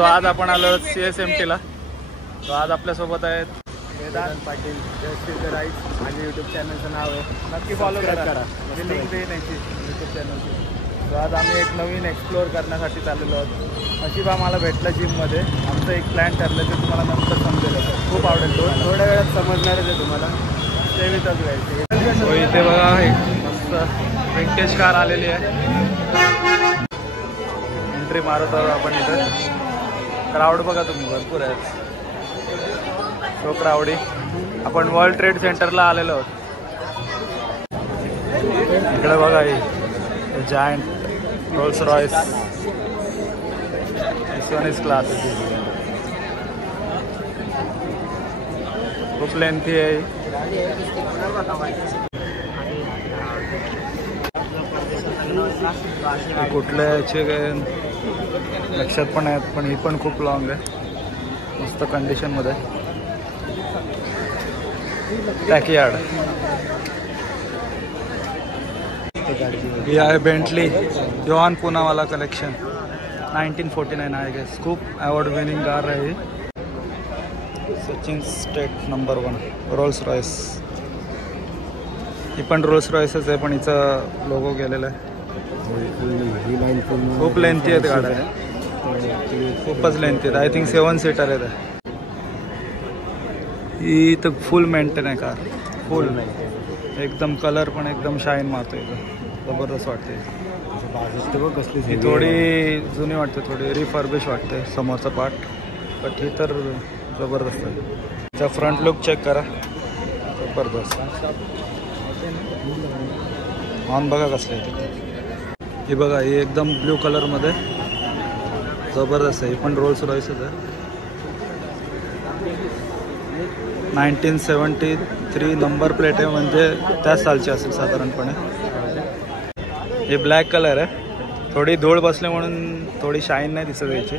So आज आपण आलो CSMT ला. तो आज आपल्यासोबत आहेत वेदांत पाटील. जस्ट राईट माझ्या यूट्यूब चॅनलचं नाव आहे, नक्की फॉलो करा. मी लिंक देईन याची यूट्यूब चॅनलची. तो आज आम्ही एक नवीन एक्सप्लोअर करण्यासाठी चाललेलो आहोत. नशीब आम्हाला भेटलं जिममध्ये. आमचं एक प्लॅन ठरलं ते तुम्हाला नंतर समजेल. खूप आवडेल. थोड्या वेळात समजणारच आहे तुम्हाला. सेवितच जायचं. हो इथे बघा एक मस्त विंटेज कार आलेली आहे. एंट्री मारत आहोत आपण इथं. क्राऊड बघा तुम्ही, भरपूर आहेत. सो क्राऊडी. आपण वर्ल्ड ट्रेड सेंटरला आलेलो आहोत. इकडे बघा ही जायंट रोल्स रॉयस सोनीस क्लास. खूप लेंथी आहे. कुठल्या याचे काय लक्षात पण आहेत, पण ही पण खूप लॉंग आहे. मस्त कंडिशनमध्ये. बॅकयार्ड ही आहे बेंटली जॉन पुनावाला कलेक्शन. 1949 आहे गेस. खूप अवॉर्ड विनिंग कार आहे ही. Sachin state number 1 Rolls Royce. ही पण रोल्स रॉयसच आहे, पण हिचा लोगो गेलेला आहे. खूप लेंथी आहेत गाड्या. खूपच लेंथी आहेत. आय थिंक 7 सीटर आहेत. ही तर फुल मेंटेन आहे कार. फुल एकदम. कलर पण एकदम शाईन मारतो इथं. जबरदस्त वाटते. ही थोडी जुनी वाटते, थोडी रिफर्बिश वाटते समोरचा पार्ट. बट ही तर जबरदस्त आहे. त्याचा फ्रंट लुक चेक करा. जबरदस्त. ऑन बघा कसलं आहे तिथे. ही बघा ही एकदम ब्ल्यू कलरमध्ये जबरदस्त आहे. ही पण रोल्स रॉयसच आहे. 1973 नंबर प्लेट आहे, म्हणजे त्याच सालची असेल साधारणपणे. हे ब्लॅक कलर आहे. थोडी धूळ बसले म्हणून थोडी शाईन नाही दिसत याची.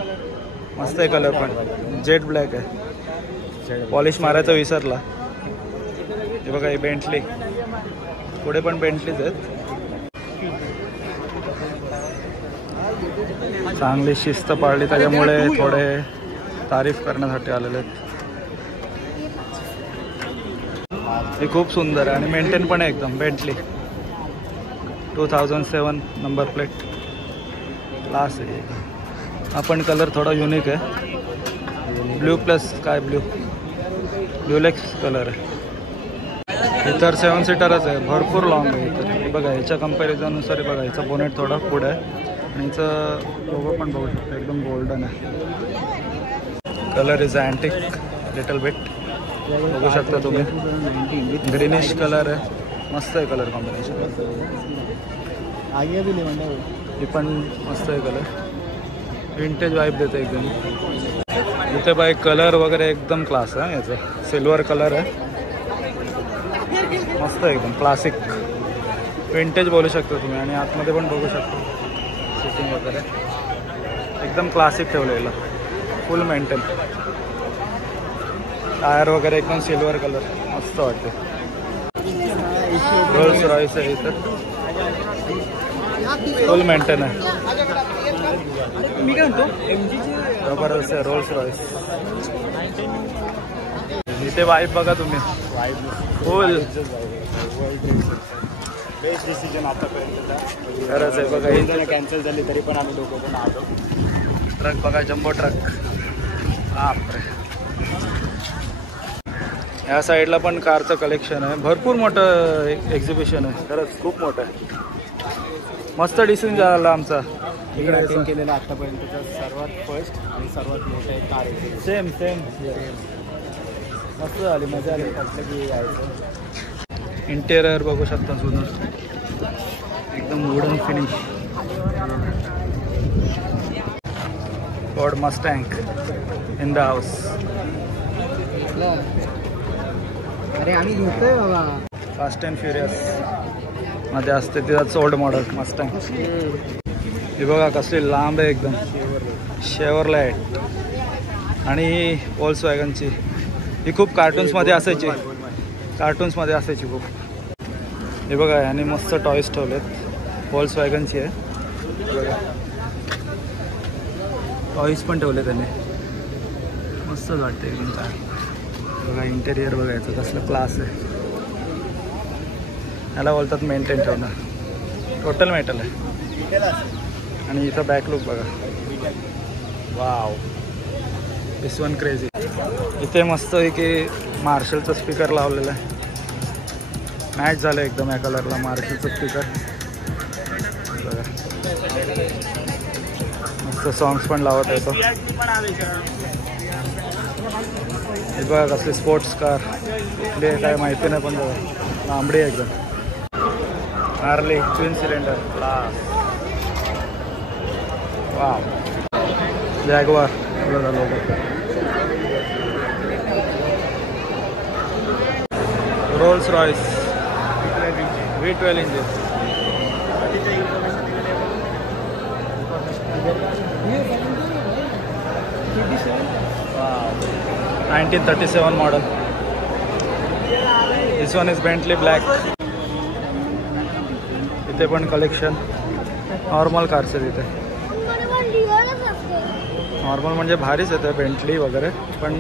मस्त आहे कलर पण. जेट ब्लॅक आहे. पॉलिश मारायचं विसरला. हे बघा ही बेंटली. पुढे पण बेंटलीच आहेत. चांगली शिस्त पाळली त्याच्यामुळे थोडे तारीफ करण्यासाठी आलेले आहेत. ही खूप सुंदर आहे आणि मेंटेन पण आहे एकदम. Bentley 2007 number plate. क्लास आहे. हा पण कलर थोडा युनिक आहे. ब्ल्यू प्लस स्काय ब्ल्यूलेक्स कलर आहे. इतर 7 सीटरच आहे. भरपूर लॉंग आहे इतर. हे बघा ह्याच्या कंपॅरिझननुसार बघा ह्याचा बोनेट थोडा पुढे आहे आणि हिचं लोगो पण बघू शकतो. एकदम गोल्डन आहे. Colour is antique little bit. बघू शकता तुम्ही. ग्रीनिश कलर आहे. मस्त आहे कलर कॉम्बिनेशन. ही पण मस्त आहे कलर. विंटेज वाईब देते एकदम. इथे बाय कलर वगैरे एकदम क्लास आहे. याचा सिल्वर कलर आहे. मस्त आहे एकदम क्लासिक. विंटेज बोलू शकता तुम्ही. आणि आतमध्ये पण बघू शकता सिटिंग वगैरे एकदम क्लासिक ठेवलेलं. फुल मेंटेन. टायर वगैरे एकदम सिल्वर कलर. मस्त वाटते. रोल्स रॉयस आहे इथं. फुल मेंटेन आहे. मी काय म्हणतो जबरदस्त आहे रोल्स रॉयस. इथे वाईब बघा तुम्ही. फुल बेस्ट डिसिजन आतापर्यंतचा. खरंच आहे बघा. इथे कॅन्सल झाली तरी पण आम्ही दोघं पण आलो. ट्रक बघा. Jumbo truck. बापरे. ह्या साईडला पण कारचं कलेक्शन आहे. भरपूर मोठं एक्झिबिशन आहे. खरंच खूप मोठं आहे. मस्त डिसिजन झाला आमचा. इकडे अटेंड केलेला आतापर्यंतचा सर्वात फर्स्ट आणि सर्वात मोठं एक कार आहे. सेम मस्त झाली. मजा आली. वाटलं की यायचं. इंटेरियर बघू शकता सुंदर. एकदम wooden finish. Ford Mustang in the house. अरे आम्ही घेतोय बाबा. फास्ट अँड फ्युरियस मध्ये असते तिथंच ओल्ड मॉडेल मस्टँग. ही बघा कसली लांब आहे एकदम. शेवरलेट. आणि ही व्होल्क्सवॅगनची. ही खूप कार्टून्समध्ये असायची. खूप. हे बघा ह्याने मस्त टॉयज ठेवलेत. व्होल्क्सवॅगनची आहे बघा. टॉईस पण ठेवले त्याने, मस्तच वाटते एकदम छान. बघा इंटेरियर बघायचं कसलं क्लास आहे. याला बोलतात मेंटेन ठेवणं. टोटल मेटल आहे. आणि इथं बॅक लुक बघा. वाव, दिस वन क्रेझी. इथे मस्त आहे की मार्शलचं स्पीकर लावलेलं आहे. मॅच झालं एकदम या कलरला मार्शलचं स्पीकर बघा. मस्त सॉंग्स पण लावत येतो. हे बघा कसले स्पोर्ट्स कार कुठले काय माहिती नाही पण बघा लांबडी एकदम. Harley twin cylinder class. Wow, Jaguar बघा logo. Rolls Royce V12 engine. 1937 model. This one is Bentley black. इथे पण कलेक्शन नॉर्मल कारचे तिथे. नॉर्मल म्हणजे भारीच येते बेंटली वगैरे, पण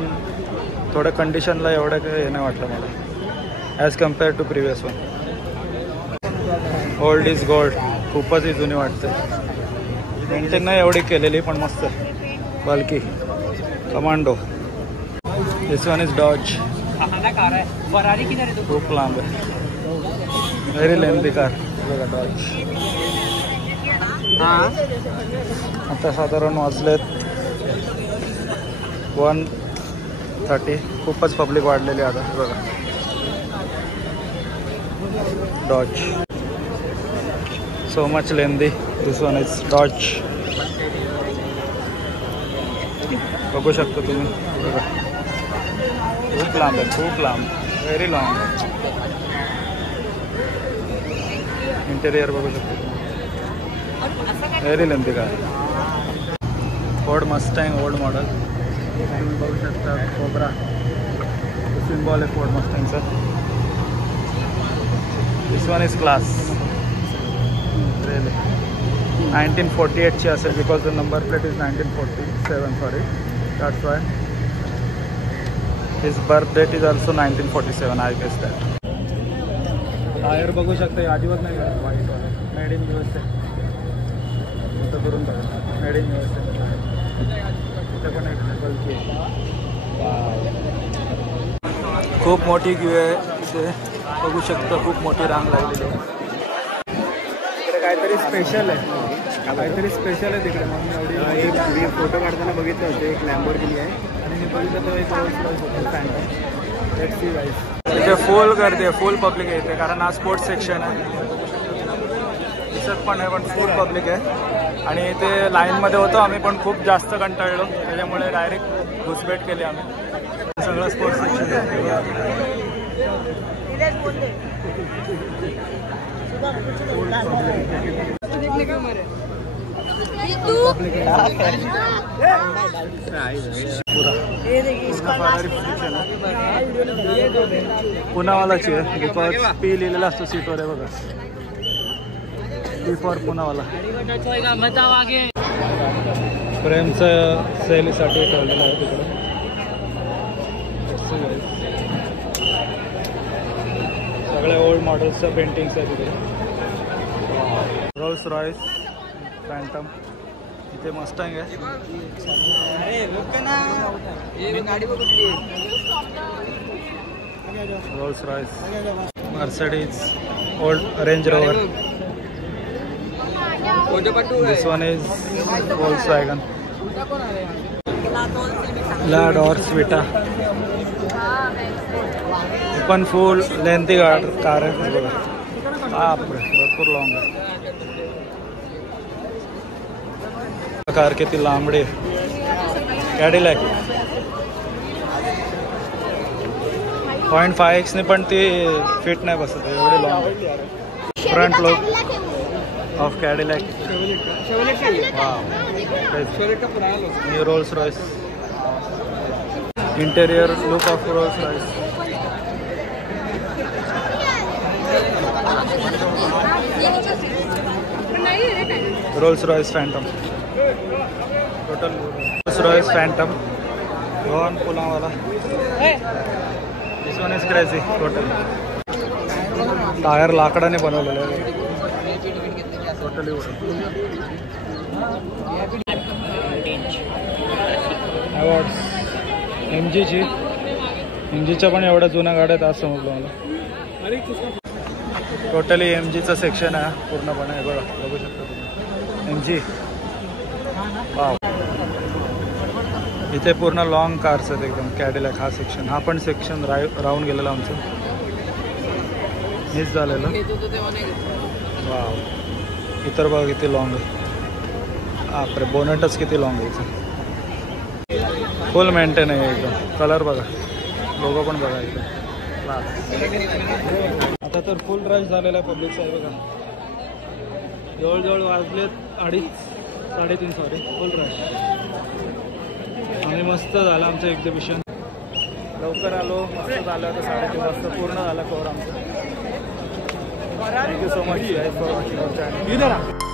थोडं कंडिशनला एवढं काही हे नाही वाटलं मला as compare to previous one. Old is gold. खूपच ही जुनी वाटते. मेंटेन नाही एवढी केलेली पण मस्त. Bulky commando. This one is Dodge. खूप लांब आहे. व्हेरी लेंथी कार बघा डॉज. आता साधारण वाजलेत 1:30. खूपच पब्लिक वाढलेली आता बघा. Dodge so much lengthy. This one is Dodge. बघू शकता तुम्ही बघा. खूप लांब आहे, खूप लांब, व्हेरी लॉंग. इंटेरियर बघू शकतो तुम्ही. Very lengthy car. Ford Mustang old model. तुम्ही बघू शकता कोब्रा सिम्बॉल आहे फोर्ड मस्टँगचा. This one is class. 1948 ची असेल because the number plate is 1947 sorry. That's why his birth date is also 1947 I guess that. Tyre बघू शकता अजिबात नाही व्हाईट वाला. Made in USA. करून बघा मेड इन USA. इथे पण एक बल्की. खूप मोठी क्यू आहे इथे बघू शकता. खूप मोठी रांग लागलेली आहे. इकडे काहीतरी स्पेशल आहे. काहीतरी स्पेशल आहे तिकडे म्हणून एवढी. मी फोटो काढताना बघितलं होतं एक लॅम्बोर्गिनी आहे आणि मी बघितलं तो एक रोल्स रॉयस होतं फॅन्टम. लेट्स सी गाईस. इथे फुल गर्दी आहे, फुल पब्लिक आहे इथे कारण हा स्पोर्ट्स सेक्शन आहे. दिसत पण आहे पण फुल पब्लिक आहे. आणि इथे लाईनमध्ये होतो आम्ही पण खूप जास्त कंटाळलो त्याच्यामुळे डायरेक्ट घुसपेट केली आम्ही. सगळं स्पोर्ट्स सेक्शन आहे. पुनावालाची आहे बिकॉज पी लिहिलेला असतो सीटवर आहे बघा. P for Poonawalla. प्रेमचं सहलीसाठी ठेवलेलं आहे तिकडे. सगळ्या ओल्ड मॉडेल्सच्या पेंटिंग्स आहे तिकडे. Rolls Royce Phantom. इथे मस्टँग आहे. Rolls Royce. Mercedes old Range Rover. This one is Volkswagen. लाड ऑर्स विटा. पण फुल लेंथी कार आहे बघा. बापरे भरपूर लॉंग आहे. कार किती लांबडी. कॅडिलॅक 0.5x ने पण ती फिट नाही बसत एवढी लॉंग आहे. Front look of Cadillac. Rolls Royce. Interior look of Rolls Royce. Rolls Royce Phantom. Total Royce Phantom Rohan Pulawala this one is crazy total. Tyre लाकडाने बनवलेलं आहे टोटली. अवॉर्ड्स एम जीच्या पण एवढ्या जुन्या गाड्या आहेत असं समजलं मला. टोटली एम जीचं सेक्शन आहे पूर्णपणे. हे बघा बघू शकता तुम्ही एम जी. वाव. इथे पूर्ण लॉंग कार्स आहेत एकदम. कॅडिलॅक हा सेक्शन. हा पण सेक्शन राहून गेलेला आमचं मिस झालेलं. वाव. इतर बघा किती लॉंग आहे. आपले बोनटच किती लॉंग आहे इथं. फुल मेंटेन आहे एकदम. कलर बघा लोगो पण बघा एकदम. आता तर फुल रश झालेला आहे पब्लिकचा आहे बघा. जवळजवळ वाजलेत 3:30 सॉरी. फुल रश. आणि मस्त झालं आमचं एक्झिबिशन. लवकर आलो, मस्त झालं. आता 3:30 वाजता पूर्ण झाला कवर आमचं. Thank you so much for watching our channel.